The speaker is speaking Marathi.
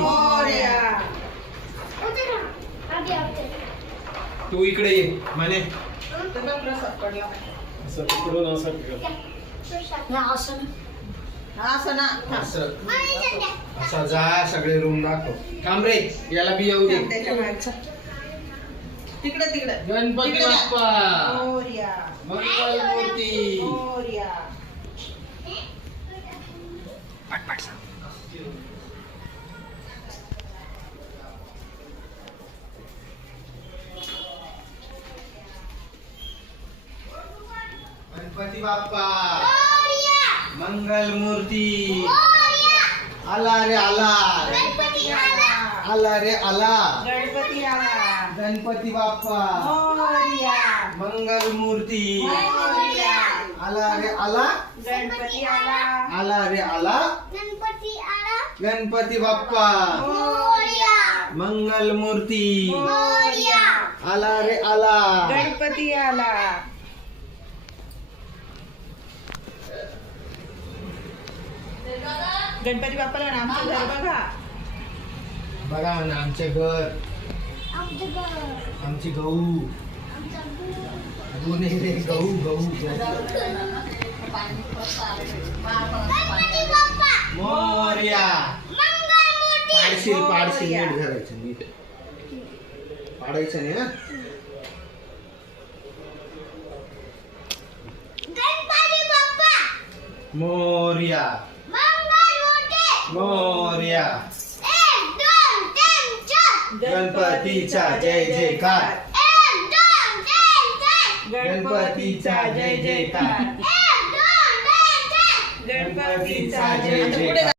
मोरया. तू इकडे ये म्हणे असं तिकडून असं ठेव. असं ना असं असा जा सगळे रूम दाखव. थांब रे याला बी येऊ दे. त्याच्या मागचं. तिकडे तिकडे गणपती तिकडे. बाप्पा मोरया. मंगलमूर्ती. मोरया. गणपती बाप्पा मंगलमूर्ती. आला रे आला. गणपती आला. आला रे आला. गणपती आला. गणपती बाप्पा मोरया. मंगलमूर्ती. मोरया. आला रे आला. गणपती आला. आला रे आला. गणपती आला. गणपती बाप्पा मोरया. मंगलमूर्ती. मोरया. आला रे आला. गणपती आला. गणपती बाप्पाला ना आमचं घर बघा. बघा म्हणा आमचे घर, आमचं घर. आमची गहू. आमचं घर. गहू नाही रे गहू गहू. गणपती बाप्पा. मोरया. मंगलमूर्ती. पाडशील पाडशील मोरया. नीट धरायचं नीट पाडायचं नाही ना. गणपती बाप्पा. मोरया. मंगलमूर्ती. मोरया. 1 2 3 4. गणपतीचा जय जयकार. 1 2 3 4. गणपतीचा जय जयकार. 1 2 3 4. गणपतीचा जय जय जयकार.